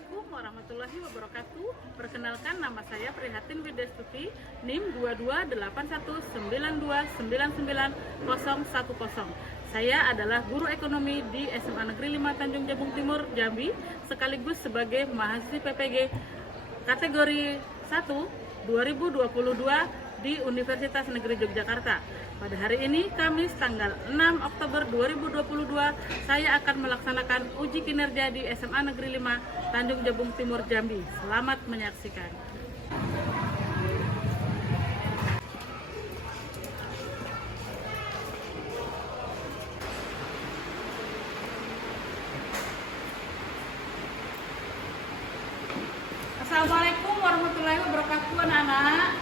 Assalamualaikum warahmatullahi wabarakatuh. Perkenalkan, nama saya Prihatin Widestuti, NIM 228192990010. Saya adalah guru ekonomi di SMA Negeri 5 Tanjung Jabung Timur, Jambi, sekaligus sebagai mahasiswi PPG kategori 1 2022 di Universitas Negeri Yogyakarta. Pada hari ini, Kamis tanggal 6 Oktober 2022, saya akan melaksanakan uji kinerja di SMA Negeri 5 Tanjung Jabung Timur, Jambi. Selamat menyaksikan. Assalamualaikum warahmatullahi wabarakatuh, anak-anak.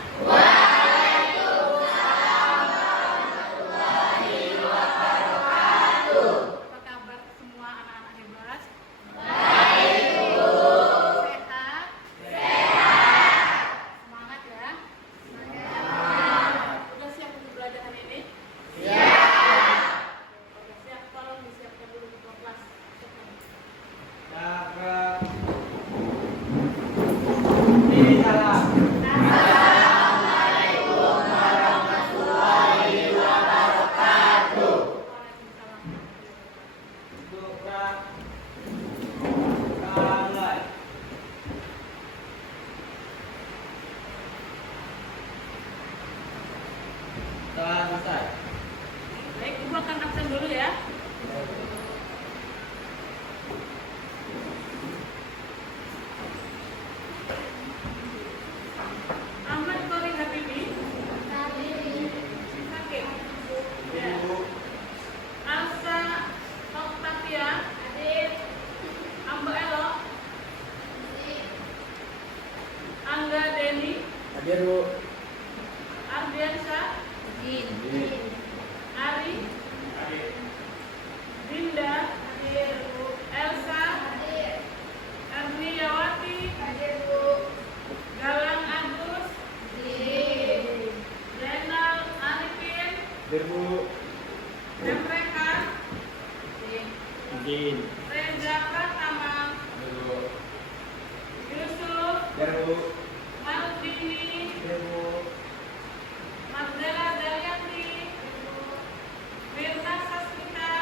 Baik, Ibu akan absen dulu ya. Ahmad Tori Habibi. Sakit. Ya. Alsa Octavia. Amba Elo. Angga Deni. Hadir, Bu. Ardiansa. Ari. Dinda. Elsa. Erniawati. Galang Agus. Renal Arifin. Hadir, Bu. Emreka. Izin. Reza Pratama. Hadir, Bu. Yusuf. Hadir, Bu. Maldini. Hadir, Bu. Mardela Dalianti. Firna Sasmita.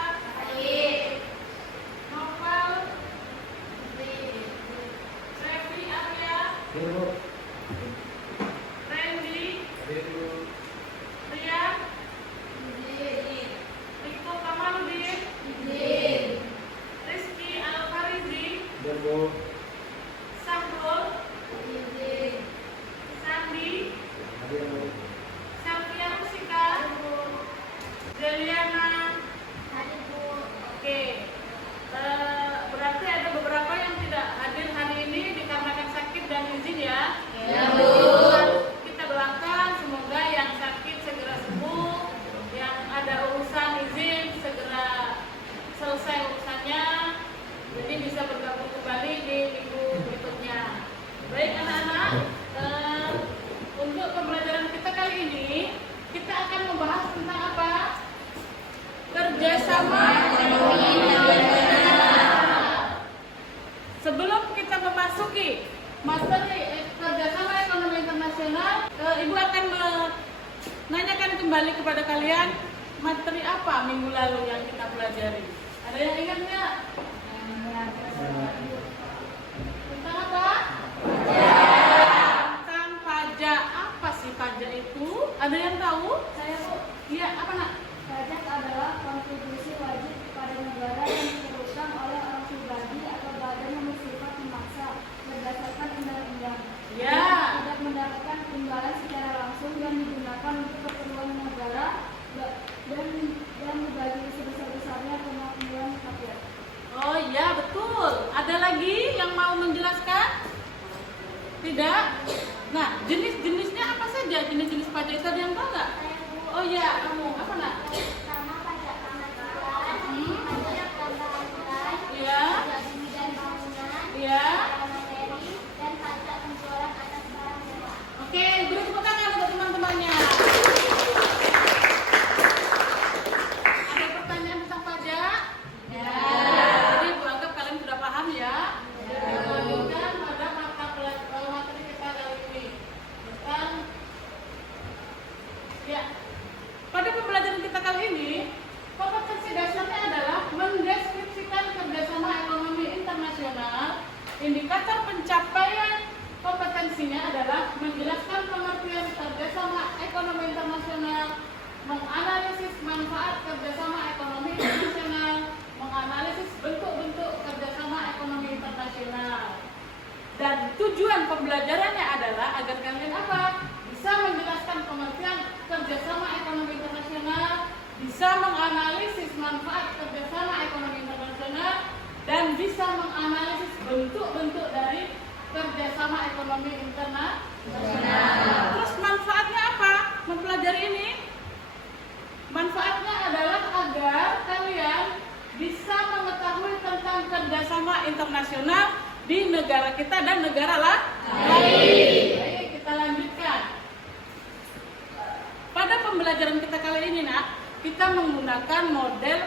Novel. Revi Arya. Hadir, Bu. Randy. Hadir, Bu. Ria. Riko Kamaludin. Rizky Alfarizi. Hadir, Bu. Sahrul. Sandi. Hadir, Bu. Sylvia Rusika. Deliana. Oke. Berarti ada beberapa yang tidak hadir hari ini dikarenakan sakit dan izin ya. Kita doakan semoga yang sakit segera sembuh, yang ada urusan izin segera selesai urusannya, jadi bisa bergabung kembali di minggu berikutnya. Baik anak-anak, untuk pembelajaran kita kali ini kita akan membahas tentang apa? Kerjasama ekonomi internasional. Sebelum kita memasuki materi kerjasama ekonomi internasional, Ibu akan menanyakan kembali kepada kalian materi apa minggu lalu yang kita pelajari. Ada yang ingat nggak? Tentang apa? Tentang pajak. Apa sih pajak itu? Ada yang tahu? Saya, Bu. Iya, apa nak? Pajak adalah kontribusi wajib kepada negara yang diperlukan oleh orang pribadi atau badan yang bersifat memaksa berdasarkan undang-undang. Ya. Tidak mendapatkan imbalan secara langsung dan digunakan untuk keperluan negara dan dibagi sebesar-besarnya ke makmuran rakyat. Oh iya, betul. Ada lagi yang mau menjelaskan? Tidak? Nah, jenis-jenisnya apa saja? Jenis-jenis pajak itu ada yang tahu nggak? Oh iya, kamu apa nak? Pertama, pajak penghasilan, pajak tambahan nilai, Iya. pajak bumi dan bangunan, Iya. pajak materi, dan pajak penjualan atas barang mewah. Oke, beri tepuk tangan untuk teman-temannya. Ada pertanyaan tentang pajak? Ya. Jadi Bu anggap kalian sudah paham ya? Ya. Indikator pencapaian kompetensinya adalah menjelaskan pengertian kerjasama ekonomi internasional, menganalisis manfaat kerjasama ekonomi internasional, menganalisis bentuk-bentuk kerjasama ekonomi internasional. Dan tujuan pembelajarannya adalah agar kalian apa? Bisa menjelaskan pengertian kerjasama ekonomi internasional, bisa menganalisis manfaat kerjasama ekonomi internasional, dan bisa menganalisis bentuk-bentuk dari kerjasama ekonomi internasional. Terus manfaatnya apa? Mempelajari ini, manfaatnya adalah agar kalian bisa mengetahui tentang kerjasama internasional di negara kita dan negara lain. Baik, kita lanjutkan. Pada pembelajaran kita kali ini, kita menggunakan model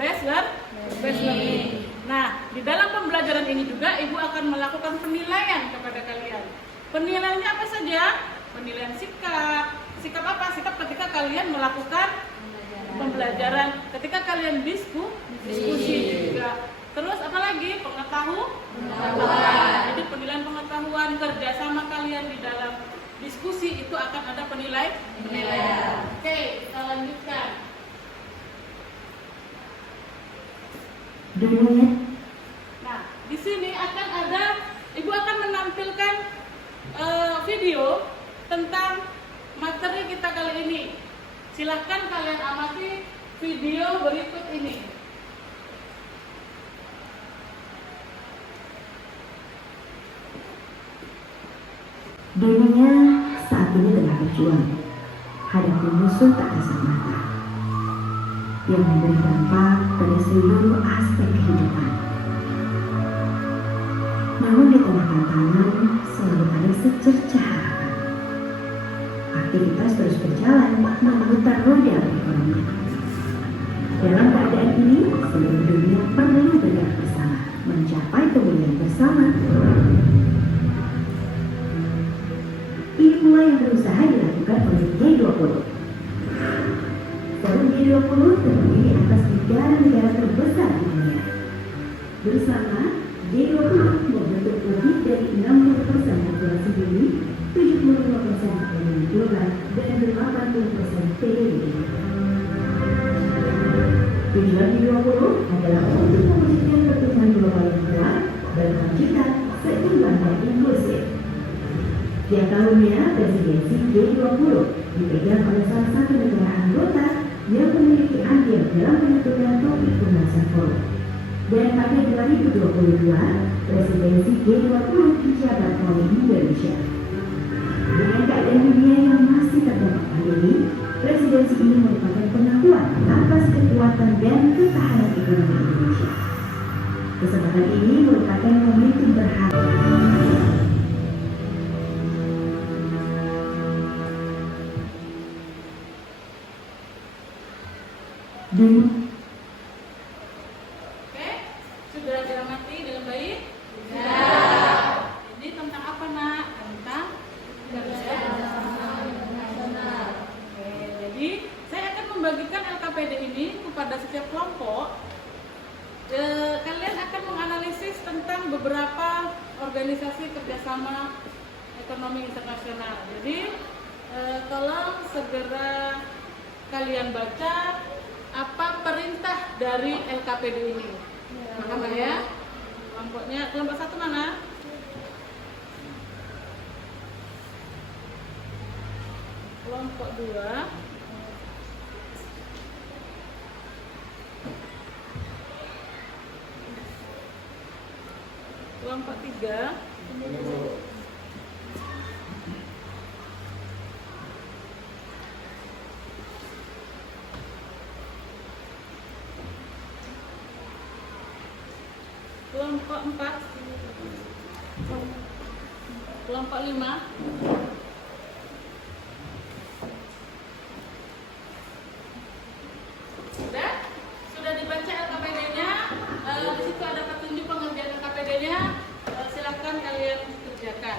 based learning. Nah, di dalam pembelajaran ini juga Ibu akan melakukan penilaian kepada kalian. Penilaiannya apa saja? Penilaian sikap. Sikap apa? Sikap ketika kalian melakukan pembelajaran, ketika kalian diskusi juga. Terus apa lagi? Pengetahuan. Jadi penilaian pengetahuan, kerjasama kalian di dalam diskusi itu akan ada penilaian. Oke, kita lanjutkan. Nah, di sini akan ada, Ibu akan menampilkan video tentang materi kita kali ini. Silahkan kalian amati video berikut ini. Dunia saat ini tengah berjuang hadapi musuh tak kasat mata yang memberi dampak pada seluruh aspek kehidupan. Namun di tengah tantangan selalu ada secercah harapan. Aktivitas terus berjalan memutar roda perekonomian. Dalam keadaan ini, seluruh dunia perlu bergerak bersama mencapai pemulihan bersama. Ini pula yang berusaha dilakukan oleh G20. Forum G20 terdiri atas negara-negara terbesar di dunia. Bersama, G20 membentuk lebih dari 60% populasi bumi, 75% ekonomi global, dan 80% PDB. Tujuan G20 adalah untuk mewujudkan pertumbuhan global yang kuat, berkelanjutan, seimbang dan inklusif. Tiap tahunnya, presidensi G20 dipegang oleh salah satu negara anggota yang memiliki andil dalam menentukan topik pembahasan forum. Dan pada 2022, presidensi G20 dijabat oleh Indonesia. Dengan keadaan dunia yang masih terdampak pandemi, presidensi ini merupakan pengakuan atas kekuatan dan ketahanan ekonomi Indonesia. Kesempatan ini merupakan momentum berharga. Oke, sudah diamati dengan baik? Ya. Ini tentang apa, Nak? Tentang kerjasama internasional. Oke, jadi saya akan membagikan LKPD ini kepada setiap kelompok. Kalian akan menganalisis tentang beberapa organisasi kerjasama ekonomi internasional. Jadi tolong segera kalian baca apa perintah dari LKPD ini. Paham ya? Kelompoknya, kelompok satu mana? Kelompok dua. Kelompok tiga. Kelompok 4, kelompok 5, sudah dibaca LKPD-nya. Di situ ada petunjuk pengerjaan LKPD-nya. Silakan kalian kerjakan.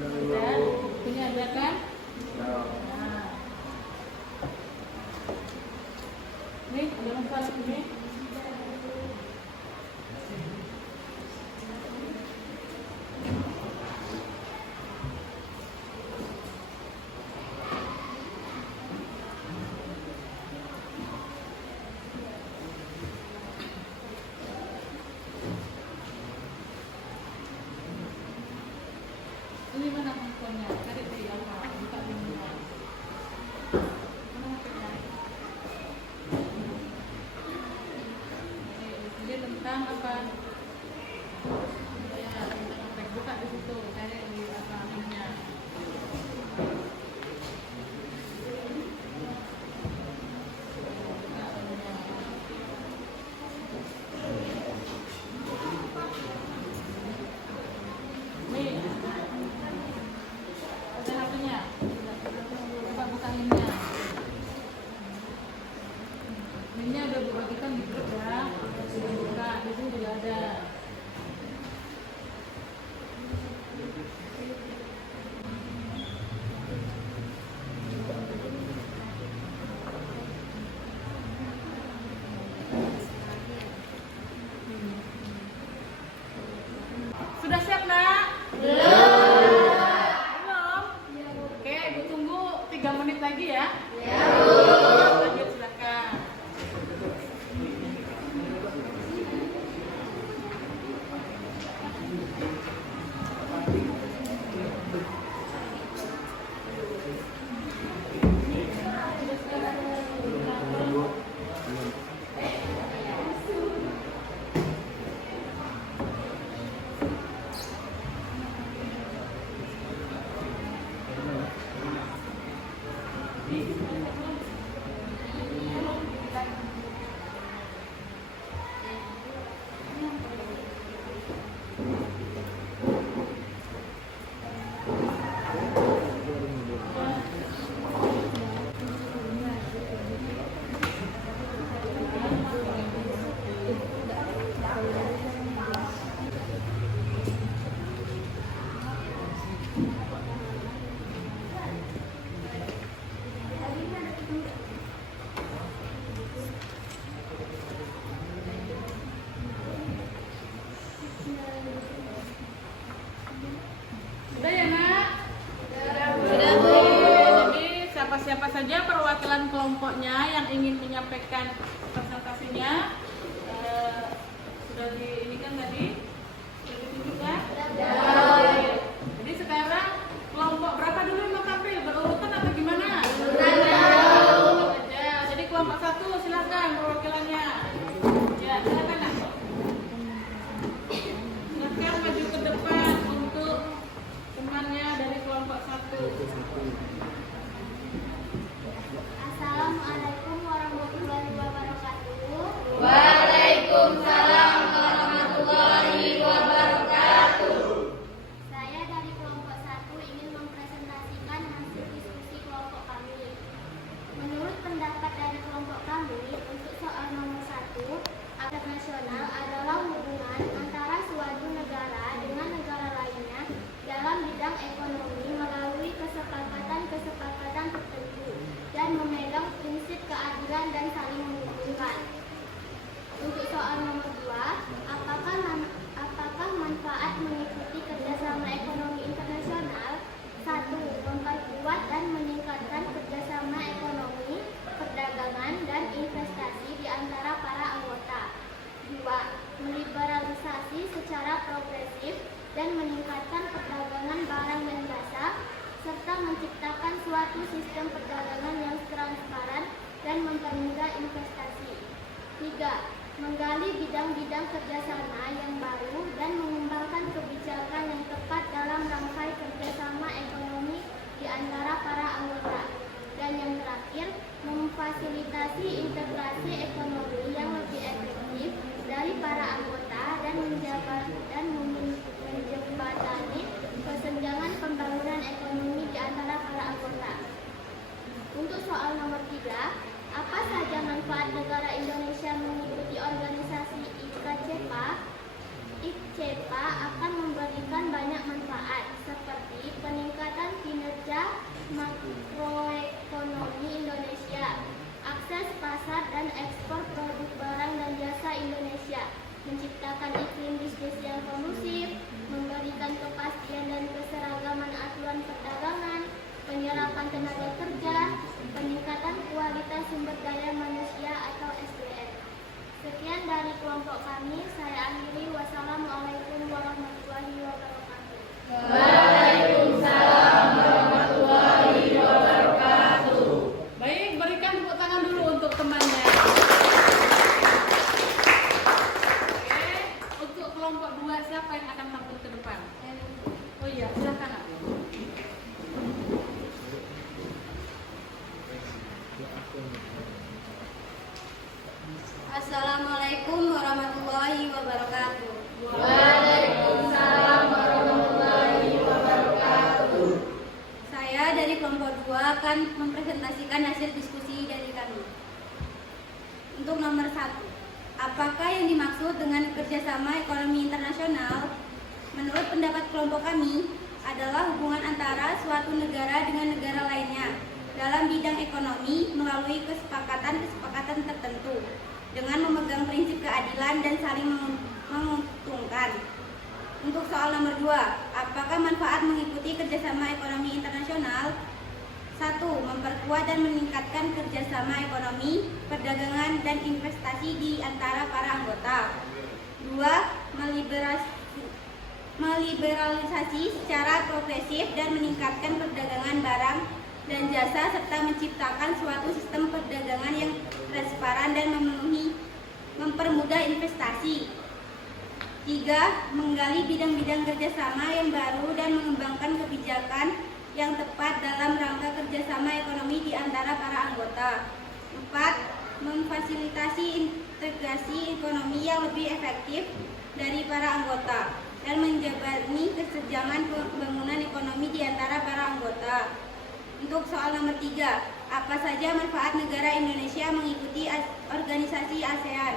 Sudah, ini ada kan? Ini ada masalah ini. Ini mana handphonenya? Cari di apa? Buka di mana? Mana HP-nya? Ini tentang apa? Ya, tentang apa? Buka di situ. Cari di apa ininya. Nih. Ada HP-nya. Coba buka linknya. Linknya udah dibagikan di grup ya. Sudah buka, di sini juga ada. Sudah siap, Nak? Belum. Oke, Ibu tunggu 3 menit lagi ya. Ya, Bu. Lanjut, silakan. Sudah ya, Nak? Sudah, Bu. Jadi siapa-siapa saja perwakilan kelompoknya yang ingin menyampaikan presentasinya sudah di ini kan tadi sudah ditunjukkan? Sudah. Jadi sekarang kelompok berapa dulu yang mau tampil? Berurutan atau gimana? Berurutan aja. Jadi kelompok 1 silakan perwakilannya. Ya, silakan, Nak. Silakan maju ke depan untuk temannya dari kelompok 1. Assalamualaikum warahmatullahi wabarakatuh. Waalaikumsalam warahmatullahi wabarakatuh. Saya dari kelompok 1 ingin mempresentasikan hasil diskusi kelompok kami. Menurut pendapat dari kelompok kami, untuk soal nomor 1, aspek nasional adalah hubungan antara suatu negara dengan negara lainnya dalam bidang ekonomi melalui kesepakatan-kesepakatan tertentu dan memegang prinsip keadilan dan saling menguntungkan. Untuk soal nomor 2, apakah manfaat mengikuti kerjasama ekonomi internasional? 1. Memperkuat dan meningkatkan kerjasama ekonomi, perdagangan, dan investasi di antara para anggota. 2. Meliberalisasi secara progresif dan meningkatkan perdagangan barang dan jasa, serta menciptakan suatu sistem perdagangan yang transparan dan mempermudah investasi. 3. Menggali bidang-bidang kerjasama yang baru dan mengembangkan kebijakan yang tepat dalam rangkai kerjasama ekonomi di antara para anggota. Dan yang terakhir, memfasilitasi integrasi ekonomi yang lebih efektif dari para anggota dan menjembatani kesenjangan pembangunan ekonomi di antara para anggota. Untuk soal nomor 3, apa saja manfaat negara Indonesia mengikuti organisasi IKCPA? IKCPA akan memberikan banyak manfaat seperti peningkatan kinerja makroekonomi Indonesia, akses pasar dan ekspor bisnis yang kondusif, memberikan kepastian dan keseragaman aturan perdagangan, penyerapan tenaga kerja, peningkatan kualitas sumber daya manusia atau SDM. Sekian dari kelompok kami, saya akhiri. Wassalamualaikum warahmatullahi wabarakatuh. Waalaikumsalam warahmatullahi wabarakatuh. Baik, berikan tepuk tangan dulu untuk temannya. Oke, untuk kelompok 2 siapa yang akan tampil ke depan? Oh iya, silakan Nak. Assalamualaikum warahmatullahi wabarakatuh. Waalaikumsalam warahmatullahi wabarakatuh. Saya dari kelompok 2 akan mempresentasikan hasil diskusi dari kami. Untuk nomor 1, apakah yang dimaksud dengan kerjasama ekonomi internasional? Menurut pendapat kelompok kami, adalah hubungan antara suatu negara dengan negara lainnya dalam bidang ekonomi melalui kesepakatan tertentu dengan memegang prinsip keadilan dan saling menguntungkan. Untuk soal nomor 2, apakah manfaat mengikuti kerjasama ekonomi internasional? 1. Memperkuat dan meningkatkan kerjasama ekonomi, perdagangan, dan investasi di antara para anggota. 2. Meliberalisasi secara progresif dan meningkatkan perdagangan barang dan jasa serta menciptakan suatu sistem perdagangan yang transparan dan mempermudah investasi. 3. Menggali bidang-bidang kerjasama yang baru dan mengembangkan kebijakan yang tepat dalam rangka kerjasama ekonomi di antara para anggota. 4. Memfasilitasi integrasi ekonomi yang lebih efektif dari para anggota dan menjembatani kesenjangan pembangunan ekonomi di antara para anggota. Untuk soal nomor 3, apa saja manfaat negara Indonesia mengikuti organisasi ASEAN?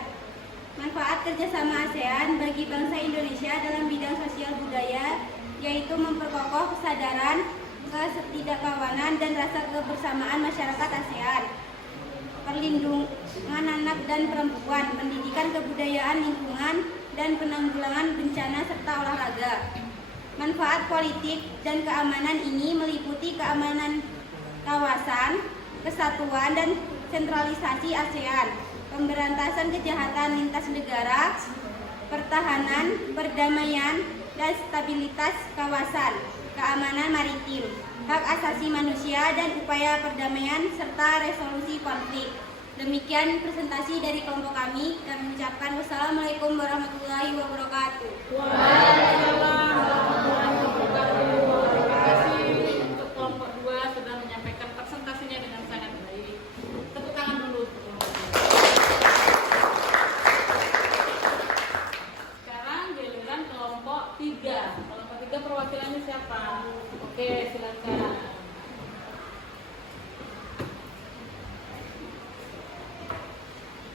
Manfaat kerjasama ASEAN bagi bangsa Indonesia dalam bidang sosial budaya, yaitu memperkokoh kesadaran, ketidakkawanan, dan rasa kebersamaan masyarakat ASEAN, perlindungan anak dan perempuan, pendidikan kebudayaan lingkungan, dan penanggulangan bencana serta olahraga. Manfaat politik dan keamanan ini meliputi keamanan kawasan, kesatuan dan sentralisasi ASEAN, pemberantasan kejahatan lintas negara, pertahanan, perdamaian, dan stabilitas kawasan, keamanan maritim, hak asasi manusia dan upaya perdamaian serta resolusi konflik. Demikian presentasi dari kelompok kami. Kami ucapkan wassalamualaikum warahmatullahi wabarakatuh. Waalaikumsalam warahmatullahi wabarakatuh. Terima kasih untuk kelompok 2 sudah menyampaikan presentasinya dengan sangat baik. Tepuk tangan dulu untuk kelompok 2. Sekarang giliran kelompok 3. Kelompok 3 perwakilannya siapa? Oke, silakan.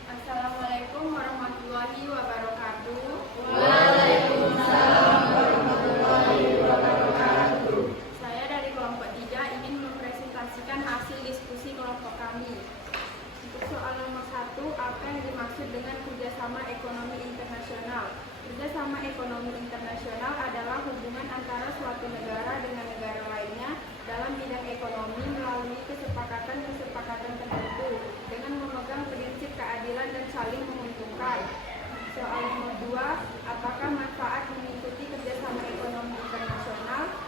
Assalamualaikum warahmatullahi wabarakatuh. Waalaikumsalam warahmatullahi wabarakatuh. Saya dari kelompok 3 ingin mempresentasikan hasil diskusi kelompok kami. Untuk soal nomor 1, apa yang dimaksud dengan kerjasama ekonomi internasional? Kerjasama ekonomi internasional adalah hubungan antara suatu negara dengan negara lainnya dalam bidang ekonomi melalui kesepakatan tertentu dengan memegang prinsip keadilan dan saling menguntungkan. Soal nomor 2, apakah manfaat mengikuti kerjasama ekonomi internasional?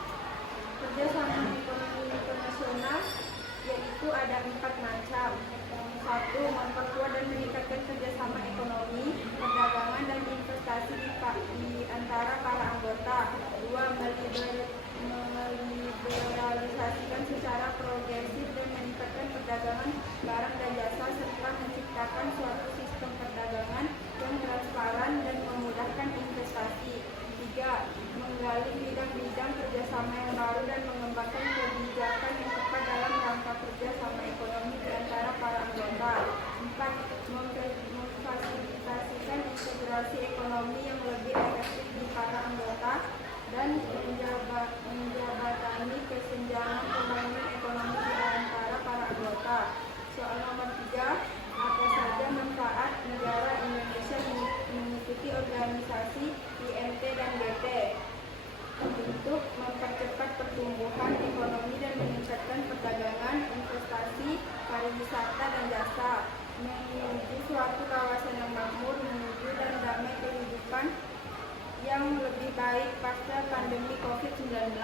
Kerjasama ekonomi internasional yaitu ada 4 macam. 1. Memperkuat dan meningkatkan kerjasama ekonomi, perdagangan, dan investasi di antara para anggota. 2. Meliberalisasikan secara progresif dan meningkatkan perdagangan barang dan jasa serta menciptakan suatu sistem perdagangan yang transparan dan memudahkan investasi. 3. Menggali bidang-bidang kerjasama yang baru dan mengembangkan kebijakan yang tepat dalam rangka kerjasama ekonomi di antara para anggota. 4. Memfasilitasikan integrasi ekonomi yang lebih efektif di para anggota dan menjabatani kesenjangan pembangunan ekonomi di antara para anggota. Soal nomor 3, apa saja manfaat negara Indonesia mengikuti mengikuti organisasi IMT dan GT untuk mempercepat pertumbuhan ekonomi dan meningkatkan perdagangan, investasi, pariwisata, dan jasa, menuju suatu kawasan yang makmur, menuju dan damai kehidupan yang lebih baik pasca pandemi COVID-19.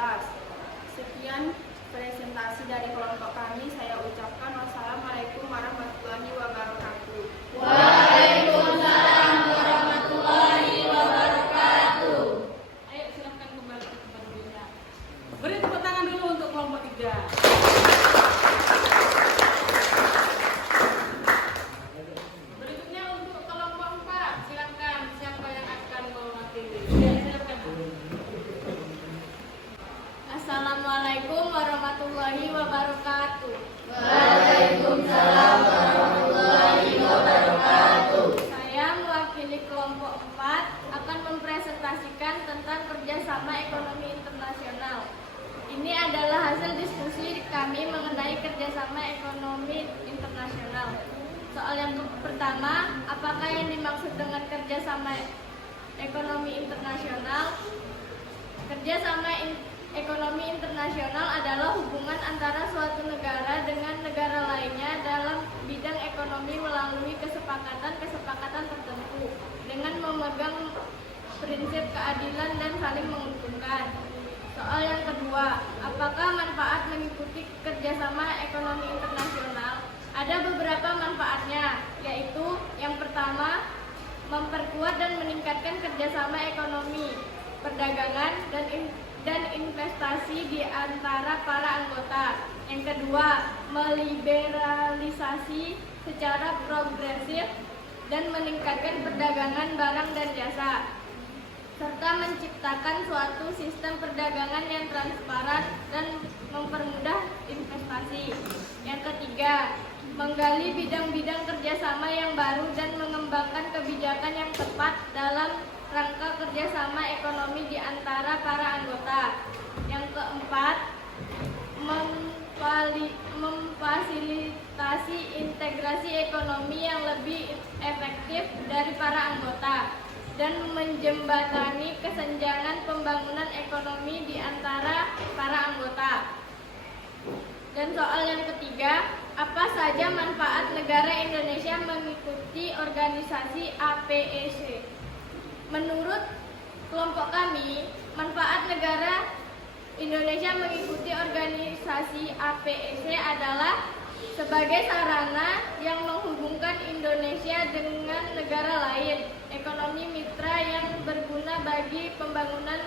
Sekian presentasi dari kelompok kami. Saya ucapkan wassalamualaikum warahmatullahi wabarakatuh. Waalaikumsalam warahmatullahi wabarakatuh. Ayo silakan kembali ke tempat duduknya. Beri tepuk tangan dulu untuk kelompok 3. Berikutnya untuk kelompok 4. Silakan siapa yang akan mewakili. Ya, silakan. Assalamualaikum warahmatullahi wabarakatuh. Waalaikumsalam warahmatullahi wabarakatuh. Saya mewakili kelompok 4 akan mempresentasikan tentang kerjasama ekonomi internasional. Ini adalah hasil diskusi kami mengenai kerjasama ekonomi internasional. Soal yang pertama, apakah yang dimaksud dengan kerjasama ekonomi internasional? Kerjasama ekonomi internasional adalah hubungan antara suatu negara dengan negara lainnya dalam bidang ekonomi melalui kesepakatan tertentu dengan memegang prinsip keadilan dan saling menguntungkan. Soal yang kedua, apakah manfaat mengikuti kerjasama ekonomi internasional? Ada beberapa manfaatnya, yaitu yang pertama, memperkuat dan meningkatkan kerjasama ekonomi, perdagangan, dan investasi di antara para anggota. Yang kedua, meliberalisasi secara progresif dan meningkatkan perdagangan barang dan jasa, serta menciptakan suatu sistem perdagangan yang transparan dan mempermudah investasi. Yang ketiga, menggali bidang-bidang kerjasama yang baru dan mengembangkan kebijakan yang tepat dalam rangka kerjasama ekonomi di antara para anggota. Yang keempat, memfasilitasi integrasi ekonomi yang lebih efektif dari para anggota dan menjembatani kesenjangan pembangunan ekonomi di antara para anggota. Dan soal yang ketiga, apa saja manfaat negara Indonesia mengikuti organisasi APEC? Menurut kelompok kami, manfaat negara Indonesia mengikuti organisasi APEC adalah sebagai sarana yang menghubungkan Indonesia dengan negara lain, ekonomi mitra yang berguna bagi pembangunan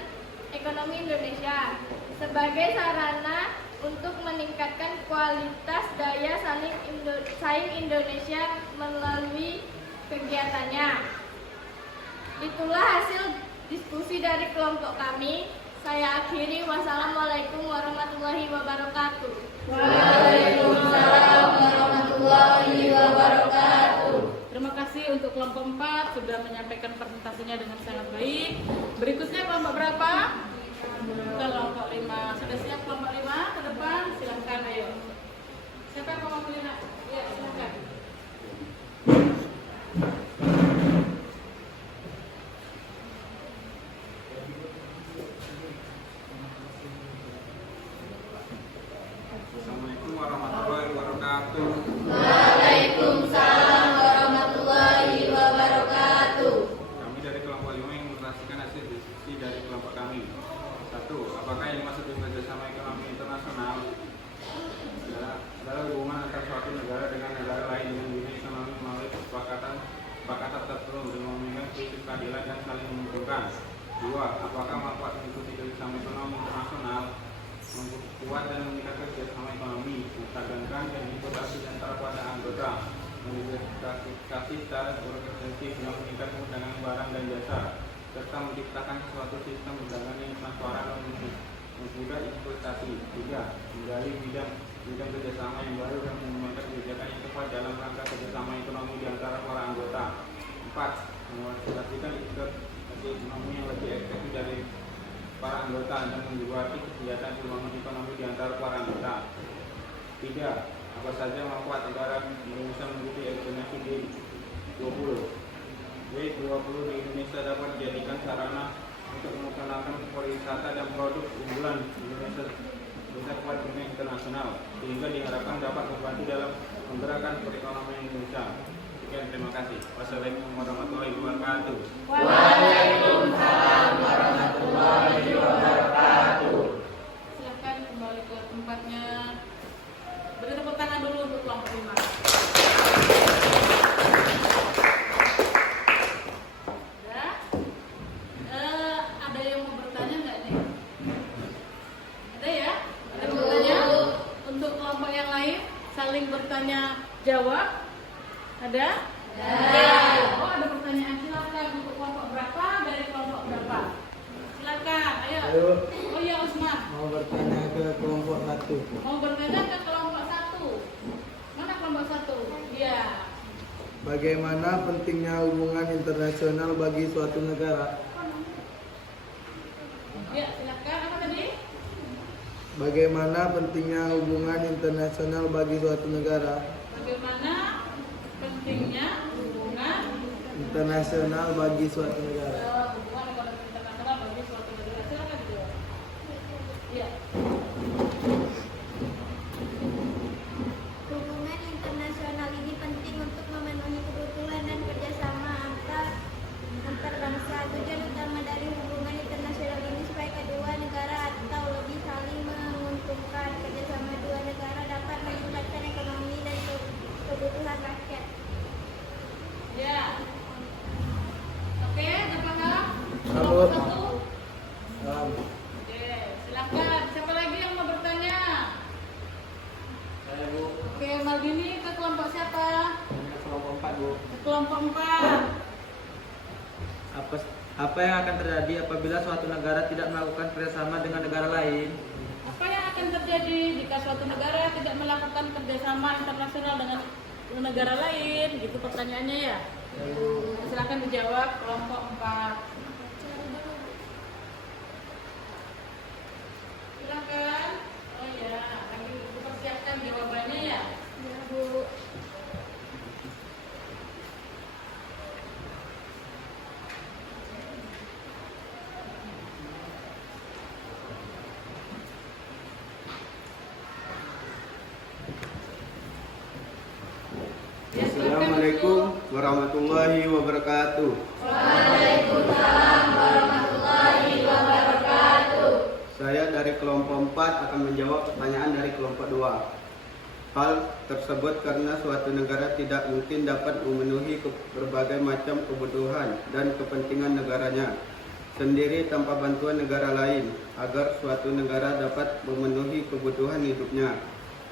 ekonomi Indonesia, sebagai sarana untuk meningkatkan kualitas daya saing Indonesia melalui kegiatannya. Itulah hasil diskusi dari kelompok kami. Saya akhiri. Wassalamualaikum warahmatullahi wabarakatuh. Waalaikumsalam warahmatullahi wabarakatuh. Terima kasih untuk kelompok 4 sudah menyampaikan presentasinya dengan sangat baik. Berikutnya kelompok berapa? Kelompok 5. Sudah siap kelompok 5 ke depan? Silahkan ayo. Siapa yang mau pilih? Ya, silahkan. Assalamualaikum warahmatullahi wabarakatuh. Waalaikumsalam warahmatullahi wabarakatuh. Kami dari kelompok 5 yang menyaksikan hasil diskusi dari kelompok kami. 1. Apakah yang dimaksud dengan kerjasama ekonomi internasional adalah hubungan antara suatu negara dengan negara lain dengan bidang ekonomi melalui kesepakatan tertentu dengan memegang prinsip keadilan dan saling menguntungkan. 2. Apakah manfaat mengikuti kerjasama ekonomi internasional memperkuat dan meningkatkan kerjasama ekonomi, perdagangan dan investasi antara pada anggota, meliberalisasi secara progresif yang meningkatkan perdagangan barang dan jasa, serta menciptakan suatu sistem perdagangan yang transparan dan mempermudah investasi. 3. Menggali bidang kerjasama yang baru dan mengembangkan kebijakan yang tepat dalam rangka kerjasama ekonomi di antara para anggota. 4. Memfasilitasikan integrasi ekonomi yang lebih efektif dari para anggota dan menjembatani kegiatan pembangunan ekonomi di antara para anggota. 3. Apa saja manfaat negara Indonesia mengikuti organisasi G20? G20 di Indonesia wisata dan produk unggulan Indonesia kuat dunia internasional, sehingga diharapkan dapat membantu dalam menggerakkan perekonomian Indonesia. Sekian, terima kasih. Wassalamualaikum warahmatullahi wabarakatuh. Waalaikumsalam warahmatullahi wabarakatuh. Silahkan kembali ke tempatnya. Beri tepuk tangan dulu untuk kelompok 5. Ada yang mau bertanya nggak nih? Ada ya? Ada yang bertanya? Untuk kelompok yang lain saling bertanya jawab. Ada? Ada. Oh, ada pertanyaan. Silakan untuk kelompok berapa dari kelompok berapa? Silakan. Ayo. Oh ya, Usman. Mau bertanya ke kelompok 1. Mau bertanya ke kelompok 1. Mana kelompok 1? Iya. Bagaimana pentingnya hubungan internasional bagi suatu negara? Ya, silakan. Apa tadi? Bagaimana pentingnya hubungan internasional bagi suatu negara? Bagaimana pentingnya hubungan Internasional bagi suatu negara. hubungan ekonomi internasional bagi suatu negara? Silakan dijawab. Iya. Hubungan internasional ini penting untuk memenuhi kebutuhan dan kerjasama antar bangsa. Tujuan utama dari hubungan internasional ini supaya kedua negara atau lebih saling menguntungkan. Kerjasama dua negara dapat meningkatkan ekonomi dan kebutuhan rakyat. Ya. Oke, ada paham? Halo. Kelompok 1. Paham. Oke, silakan. Siapa lagi yang mau bertanya? Saya Bu, Oke, Maldini ke kelompok siapa? kelompok 4 Bu. Ke kelompok 4. Apa yang akan terjadi apabila suatu negara tidak melakukan kerjasama dengan negara lain? Apa yang akan terjadi jika suatu negara tidak melakukan kerjasama internasional dengan negara lain? Gitu pertanyaannya ya. Silakan dijawab kelompok 4. Silakan. Oh ya, lagi dipersiapkan jawabannya ya. Ya, Bu. Ya, silakan, Assalamualaikum Ibu. warahmatullahi wabarakatuh. Waalaikumsalam warahmatullahi wabarakatuh. Saya dari kelompok 4 akan menjawab pertanyaan dari kelompok 2. Hal tersebut karena suatu negara tidak mungkin dapat memenuhi berbagai macam kebutuhan dan kepentingan negaranya sendiri tanpa bantuan negara lain. Agar suatu negara dapat memenuhi kebutuhan hidupnya,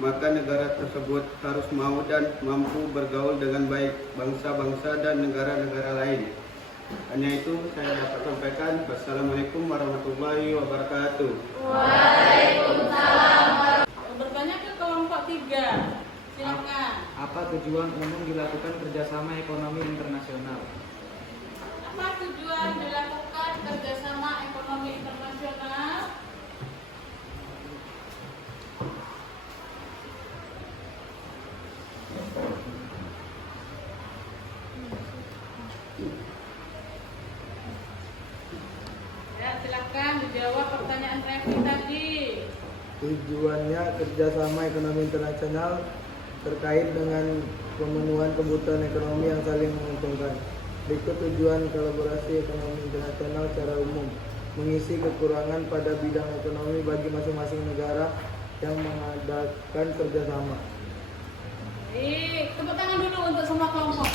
maka negara tersebut harus mau dan mampu bergaul dengan baik bangsa-bangsa dan negara-negara lain. Hanya itu saya dapat sampaikan. Wassalamualaikum warahmatullahi wabarakatuh. Waalaikumsalam. Bertanya ke kelompok 3. Silakan. Apa tujuan umum dilakukan kerjasama ekonomi internasional? Apa tujuan dilakukan kerjasama ekonomi internasional? Ya, silakan dijawab pertanyaan Revi tadi. Tujuannya kerjasama ekonomi internasional terkait dengan pemenuhan kebutuhan ekonomi yang saling menguntungkan. Berikut tujuan kolaborasi ekonomi internasional secara umum: mengisi kekurangan pada bidang ekonomi bagi masing-masing negara yang mengadakan kerjasama. Baik, tepuk tangan dulu untuk semua kelompok.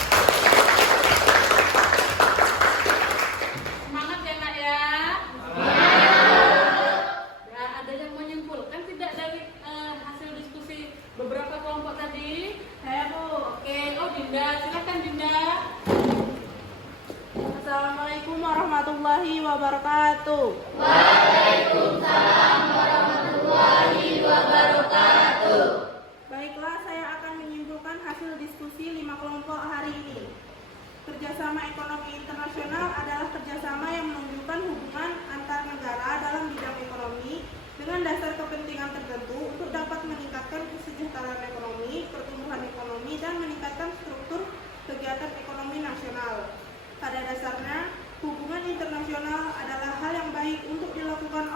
Semangat ya nak ya. Ya, ada yang menyimpulkan tidak dari hasil diskusi beberapa kelompok tadi? Saya Bu. Oke, oh Dinda, silakan Dinda. Assalamualaikum warahmatullahi wabarakatuh. Waalaikumsalam warahmatullahi wabarakatuh. Baiklah, saya akan menyimpulkan hasil diskusi 5 kelompok hari ini. Kerjasama ekonomi internasional adalah kerjasama yang menunjukkan hubungan antar negara dalam bidang ekonomi dengan dasar kepentingan tertentu untuk dapat meningkatkan kesejahteraan ekonomi, pertumbuhan ekonomi, dan meningkatkan struktur kegiatan ekonomi nasional. Pada dasarnya, hubungan internasional adalah hal yang baik untuk dilakukan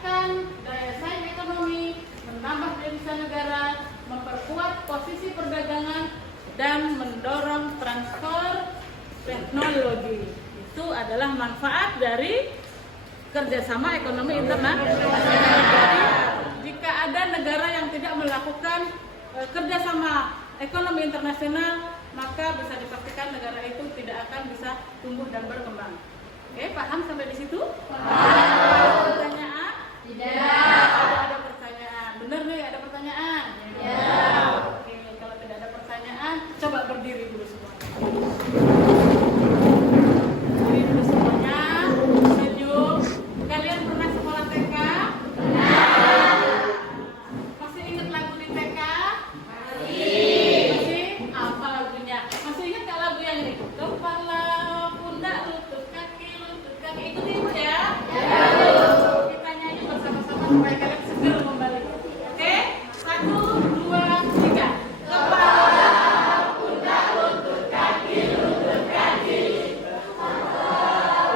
meningkatkan daya saing ekonomi, menambah devisa negara, memperkuat posisi perdagangan, dan mendorong transfer teknologi. Itu adalah manfaat dari kerjasama ekonomi internasional. Jadi, jika ada negara yang tidak melakukan kerjasama ekonomi internasional, maka bisa dipastikan negara itu tidak akan bisa tumbuh dan berkembang. Oke, paham sampai di situ? Ada pertanyaan? Tidak. Ada pertanyaan. Benar nih, ada pertanyaan? Ya. Oke, kalau tidak ada pertanyaan, coba berdiri dulu semua. Berdiri dulu semuanya. Senyum. Kalian pernah sekolah TK? Pernah. Masih ingat lagu di TK? Masih? Apa lagunya? Masih ingat nggak lagu yang ini? Kepala, pundak, lutut, kaki, ikuti ibu ya. Kita nyanyi bersama-sama supaya kalian seger kembali. Oke? 1, 2, 3. Kepala, pundak, lutut, kaki, lutut, kaki.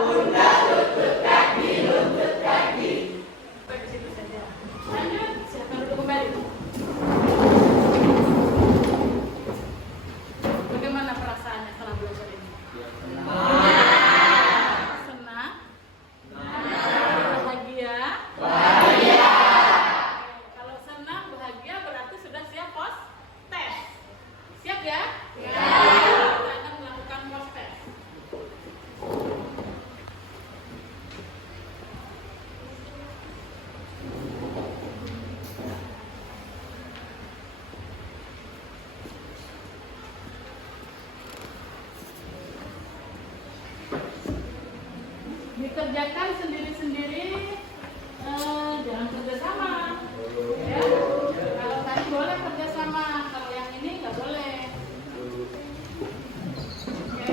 Pundak, lutut, kaki, lutut, kaki. Sampai di situ saja. Lanjut, silakan duduk kembali. Bagaimana perasaannya setelah belajar ini? Senang? Bahagia? Bahagia. Kalau senang, bahagia berarti sudah siap pos tes. Siap ya? Siap. Kita akan melakukan pos tes. Dikerjakan sendiri-sendiri, jangan kerjasama. Ya. Kalau tadi boleh kerjasama, kalau yang ini nggak boleh. Oke.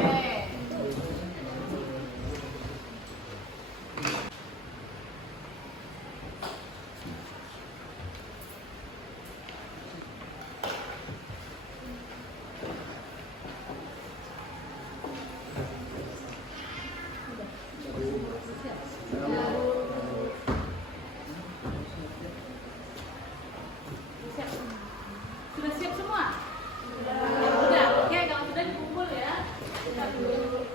Sudah siap semua? Sudah. Oke, kalau sudah dikumpul ya. Kita dulu.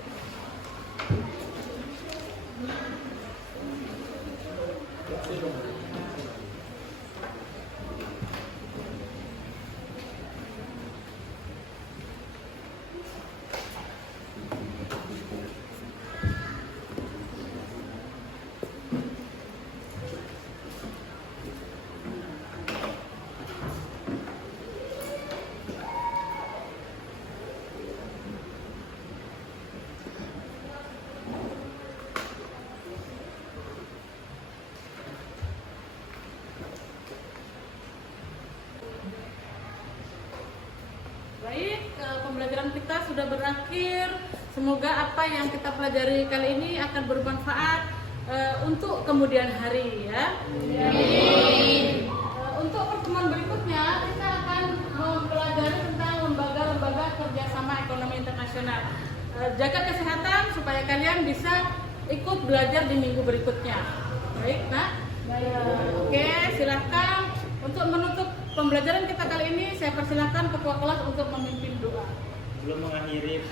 Baik, pembelajaran kita sudah berakhir. Semoga apa yang kita pelajari kali ini akan bermanfaat untuk kemudian hari ya. Untuk pertemuan berikutnya kita akan mempelajari tentang lembaga-lembaga kerjasama ekonomi internasional. Jaga kesehatan supaya kalian bisa ikut belajar di minggu berikutnya. Baik, Nak. Oke, silakan. Untuk menutup pembelajaran kita kali ini, saya persilakan ketua kelas untuk memimpin doa. Sebelum mengakhiri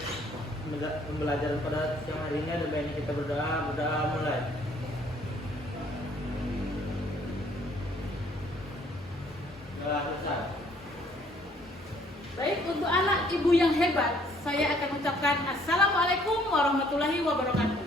pembelajaran pada siang hari ini, ada baiknya kita berdoa mulai. Baik, untuk anak ibu yang hebat, saya akan ucapkan Assalamualaikum warahmatullahi wabarakatuh.